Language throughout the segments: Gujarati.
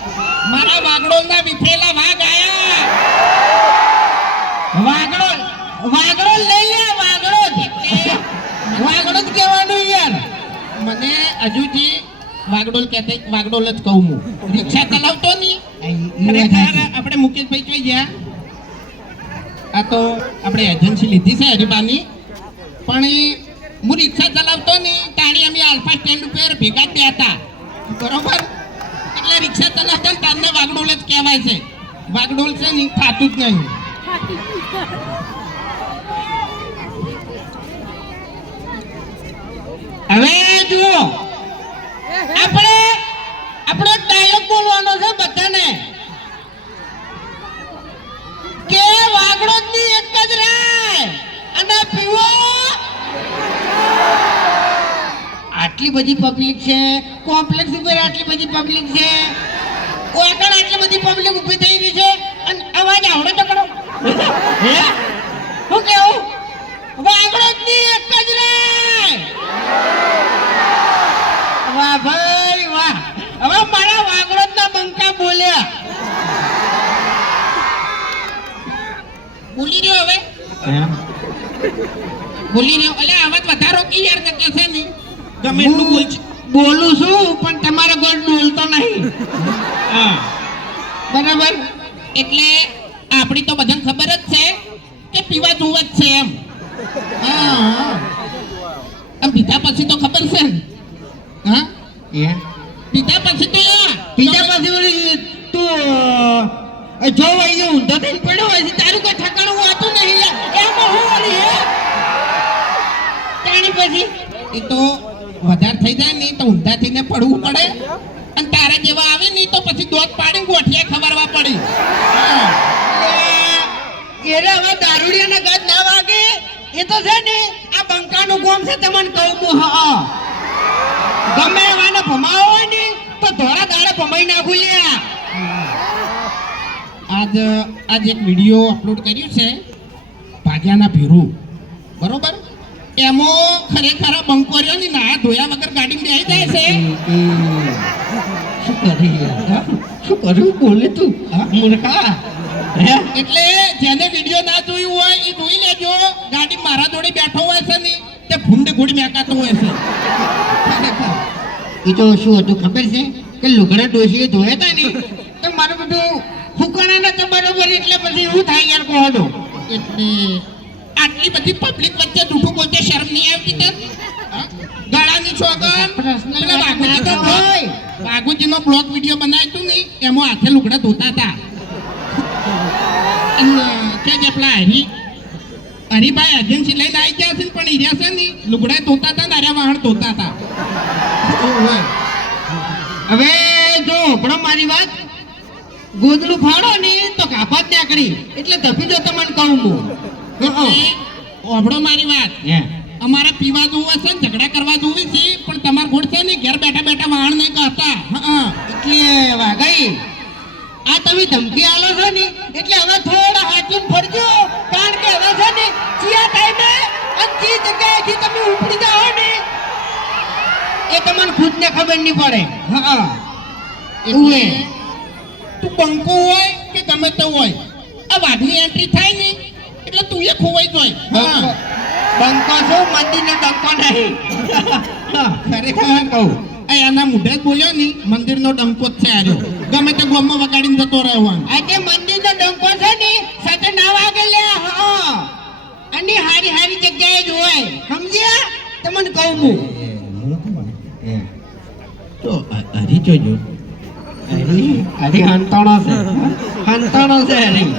મારા વાગડોળના વિફરેલા વાઘ આયા. વાગડોલ વાગડોલ લઈ લે વાગડો જ. વાગડો જ કહેવાનું યાર. મને હજુથી વાગડોલ કહેતે વાગડોલ જ કહું હું. રિક્ષા ચલાવતો નહીં. આપણે મુકેશભાઈ જોઈ ગયા? આ તો આપણે એજન્સી લીધી છે હરિબાની. પણ હું રિક્ષા ચલાવતો નહીં. તાણી અમે આલ્ફા સ્ટેન્ડ ઉપર ભેગા જ હતા બરોબર? એટલે રિક્ષા ચલાવતા ને તમને વાગડોલ જ કહેવાય છે. વાગડોલ છે ને ખાતું જ નહીં. હવે જુઓ, આપણે, આપણો ડાયલોગ બોલવાનો છે બધાને. કે વાગડો ની એક જ રાય અને પીવો આટલી બધી પબ્લિક છે. કોમ્પ્લેક્સ ઉપર આટલી બધી પબ્લિક છે. ઓકણ આટલી બધી પબ્લિક ઊભી થઈ રહી છે? અને અવાજ આવડે તો કરો. હે? શું કેવું? વાગડો નહીં એક જ રે. વાહ ભાઈ વાહ. હવે મારા વાગડોદ ના બંકા બોલ્યા. બોલી રહ્યો હવે? બોલી રહ્યો. એટલે અવાજ વધારો કી યાર કે છે નહીં. ગમે એટલું બોલ બોલું છું પણ તમારો ગોળ બોલતો નહીં. બરાબર? એટલે આપણી તો બધાને ખબર જ છે કે પીવા જોવા જ છે એમ. હા પીધા પછી તો ખબર છે હા? પીધા પછી તો પીધા પાસે તું જો વળી ઊંધો થઈને પડ્યો હોય છે તારું કોઈ ઠકાણું હોતું નહીં. એમાં હે? તાણી પછી? એ તો વધારે થઈ જાય ને તો ઊંધા થઈને પડવું પડે. અને તારે જેવા આવે ને તો પછી દોધ પાડી ગોઠિયા ખબરવા પડી. એને હવે દારૂડિયાના ગજ ના વાગે. એ તો છે ને આ બંકાનું ગોમ છે તમને કહું હું હા. ગમે એવાને ભમાવો હોય ને તો ધોળા દાડે ભમાઈ નાખું લ્યા આજ આજ એક વીડિયો અપલોડ કર્યું છે ભાગ્યાના ભીરું. બરોબર? એમાં ખરેખર બંકોરીઓ ની નાયા ધોયા વગર ગાડી બે જાય છે? શું કરી શું કર્યું? બોલે તું. મૂર્ખા. એટલે જેને વીડિયો ના જોયું હોય એ જોઈ લેજો. ગાડી મારા જોડે બેઠો હોય છે ને તે ભૂંડ ગુડી મેકાતો હોય છે. એ તો શું હતું ખબર છે? કે લુગડા ડોસીએ ધોયા હતા ને તો મારું બધું ફૂકણા તો બરોબર એટલે પછી એવું થાય યાર કોહડો? એટલે આટલી બધી પબ્લિક વચ્ચે જૂઠું બોલતે શરમ નહીં આવતી તને? ગળાની પ્રશ્ન પેલા ના વાઘુજીનો બ્લોગ- વાઘુજીનો બ્લોગ વીડિયો બનાવ્યો તું ને એમાં હાથે લુગડા ધોતા હતા. કે જે પેલા હરી? હરીભાઈ એજન્સી લઈને આવી ગયા છે પણ હીર્યા છે નહીં લુગડા ધોતા હતા ને આર્યા વાહણ ધોતા હતા. હવે જો પણ મારી વાત ગોદડું ફાડો ને તો કાપા ના કરી. એટલે ધપી જો તમને કહું હું. ઓભળો મારી વાત. અમારે પીવા જોવું હશે ને ઝઘડા કરવા જોવી છે પણ તમાર ગોળ છે ને ઘેર બેઠા બેઠા વાહણ નહીં કહતા હા એટલે વાઘાઈ આ તમે ધમકી આલો છો ને એટલે હવે થોડા હાચું ફરજો કારણ કે હવે છે ને ચિયા ટાઈમે અને ચી જગ્યાએથી તમે ઉપડી જાઓ ને એ તમને ખુદને ખબર નહીં પડે. હા એટલે તું બંકો હોય કે ગમે તે હોય આ વાઘની એન્ટ્રી થાય ને એટલે તું એ ખોવાઈ જાય બંકો છો મંદિરનો ડંકો નહીં. ખરેખર કહું. એના મુઢે જ બોલ્યો ને મંદિરનો ડંકો જ છે આર્યો ગમે તે ગોમમાં વગાડીને જતો રહેવાનો. આજે મંદિરનો ડંકો છે ને સાથે ના વાગે લે હા અને હારી હારી જગ્યાએ જ હોય. સમજ્યા? તમને કહું હું. તો હરી જોજો. હરી? હરી હંતાણો છે. હંતાણો છે હરી.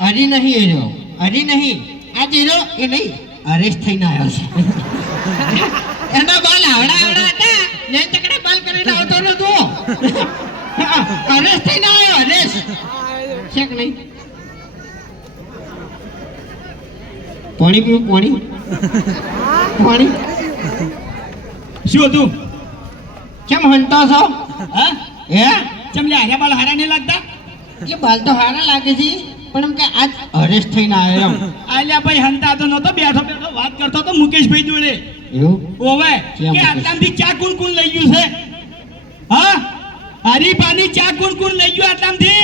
હરી નહીં એરો હરી નહીં. આ જે રહ્યો એ નહીં. અરેસ્ટ થઈને આવ્યો છે. એના બાલ આવડા આવડા હતા. ને તકડે બાલ કરીને આવતો નતો અરેસ્ટ થઈને આવ્યો અરેસ્ટ છે કે નહીં? પાણી પીવું પાણી? પાણી? શું હતું? કેમ હંતો છો? હા? ચમ લે હારા બાલ હારા નહીં લાગતા? એટલે બાલ તો હારા લાગે છે. પણ એમ કે આજ અરેસ્ટ થઈને આવ્યો એમ. આલ્યા ભાઈ હંતા તો નતો બેઠો બેઠો વાત કરતો તો મુકેશભાઈ જોડે. એવું? ઓવે કે? આટલામાંથી ચા કોણ કોણ લઈ ગયું છે? હા? હરીફાની ચા કોણ કોણ લઈ ગયું આટલામથી?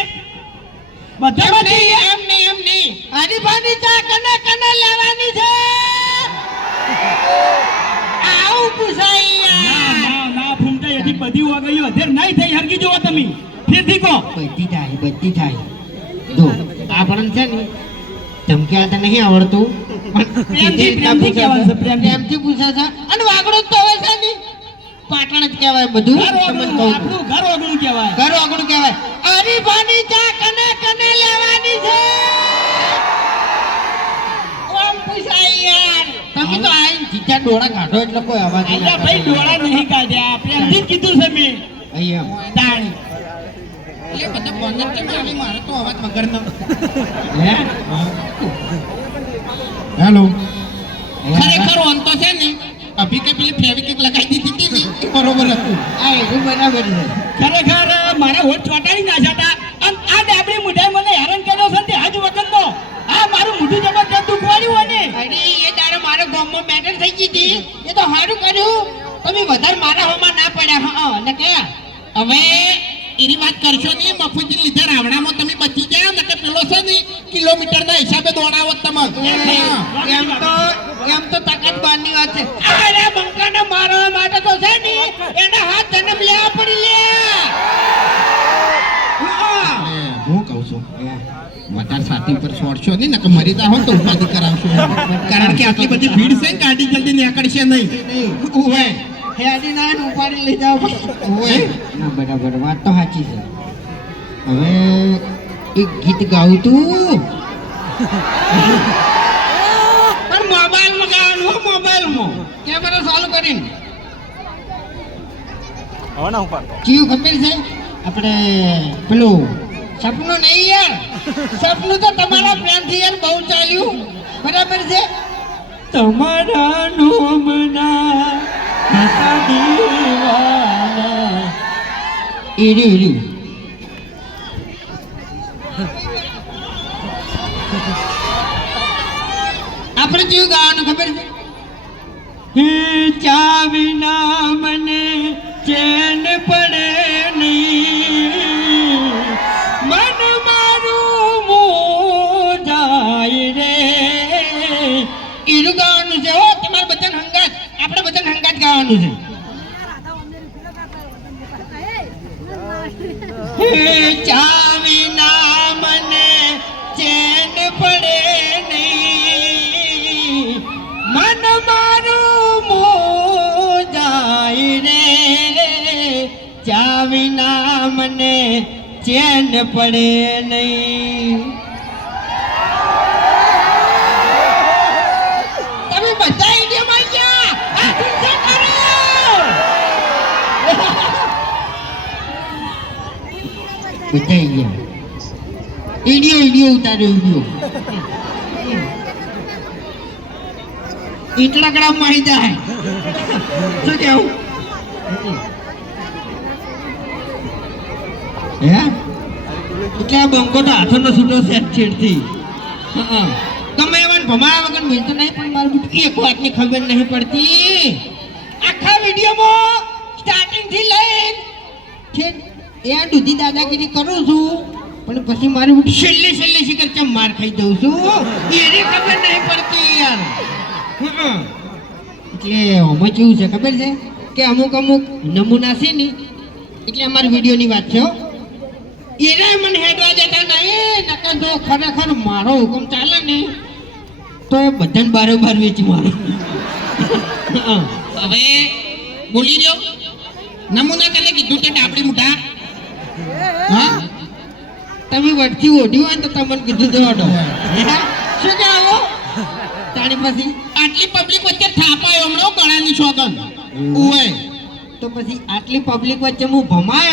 બધા એમ નહીં એમ નહીં નહીં. ચા કને કને લેવાની છે? આવું પૂછાય ના ના ફૂમતા એથી બધી વાગ્યો અધેર નહીં થઈ હરકી જોવો તમે. ફેરથી કહો. બધી થાય બધી થાય. આપણને છે ને ધમક્યા તો નહીં આવડતું. પ્રેમથી- પૂછે છે, છે. પ્રેમથી. પ્રેમથી પૂછે છે. અને વાગડું તો હવે છે ને. પાટણ જ કહેવાય બધું. ઘર ઓગણું, કહું આપણું ઘર ઓગણું કહેવાય. કહેવાય. હરીફાની ચા કને કને લેવાની છે? ઓમ પૂછાય યાર. તમે તો આઈને જીજા ડોળા કાઢો એટલે કોઈ અવાજ નહીં ભાઈ ડોળા નહીં કાઢ્યા. પ્રેમથી કીધું છે મેં. અહીંયા તાણ. એ બધા બંધ કેમ આવી મારે તો અવાજ વગરનો. હે? હેલો. ખરેખર ઓન તો છે ને અભી કે પેલી ફેવિકિક લગાવી દીધી હતી બરોબર હતું. આ એવું બરાબર છે. ખરેખર મારા હોઠ ચોટાડી નાખ્યા હતા અને આ ડાબડી મુઢાઈ મને હેરાન કર્યો છે તે આજ વગરનો આ મારું મોઢું જબરદસ્ત દુખવાડ્યું હોય ને. અરે એ દાડે મારે ગામમાં મેટર થઈ ગઈ હતી. એ તો સારું કર્યું. તમે વધારે મારા હોમાં ના પડ્યા હા ને કે હવે એની વાત કરશો નહીં મફુજી લીધે રાવણામાં તમે બચી ગયા ને કે પેલો છે ને કિલોમીટરના હિસાબે દોડાવો તમે એમ તો એમ તો તાકાત બહારની વાત છે. અરે બંકાને મારવા માટે તો છે ને એના હાથ જન્મ લેવા પડી લે. હું. કહું છું વધારે સાથી પર છોડશો નહીં ને કે મરી જાઓ તો ઉપાધિ કરાવશો. કારણ કે આટલી બધી ભીડ છે ને ગાડી જલ્દી નીકળશે નહીં. ઓવે હેડી ના ઉપાડી લઈ જાવ ના બરાબર વાત તો સાચી છે. હવે એક ગીત ગાવું તું. પણ મોબાઈલમાં ગાવાનું હો મોબાઈલમાં. કેમેરા ચાલુ કરીને? ચિયું ખબર છે? આપણે પેલું સપનું નહીં યાર. સપનું તો તમારા પ્રેમથી યાર બહુ ચાલ્યું. બરાબર છે? તમારા નોમના એર્યું એર્યું આપણે કેવું ગાવાનું ખબર? હે ચા વિના મને ચેન હંગાત ગાવાનું છે હે ચા વિના મને ચેન પડે નહીં. મન મારું મોજાય રે. ચા વિના મને ચેન પડે નહીં તમે બધા ઇન્ડિયામાં ગયા આ હિંસા કરો બધાઈ ગયા ઈડિયો ઈડિયો ઉતાર્યો ઈડિયો એટલા ગ્રામમાં જાય. શું કેવું? હે? એટલે આ બંકો તો હાથોનો છૂટો સેટ છેડથી. ગમે એવાને ભમાયા વગર મિલતો નહીં, પણ મારું બેટું એક વાતની ખબર નહીં પડતી. આખા વિડીયોમાં સ્ટાર્ટિંગથી લઈને ઠેક એ દૂધી દાદાગીરી કરું છું, પણ પછી મારી છેલ્લે છેલ્લે શિખર ચમ માર ખાઈ દઉં છું એની ખબર નહીં પડતી યાર. એટલે આમાં કેવું છે ખબર છે? કે અમુક અમુક નમૂના છે ને, એટલે અમારી વિડીયોની વાત છે. એને મને હેડવા જતા નહીં નકર જો ખરેખર મારો હુકમ ચાલે ને, તો એ બધાને બારોબાર વેચી મારે. હવે બોલી દો નમૂના કલે કીધું તે ડાબડી મુઠા હા? તમે વટકી ઓઢ્યું હોય તો તમને કીધું તો ઓઢો શું કે આવો તાણી પછી? આટલી પબ્લિક વચ્ચે થાપાયો હમણાં ગળાની છોકન. ઓય તો પછી આટલી પબ્લિક વચ્ચે હું ભમાયો?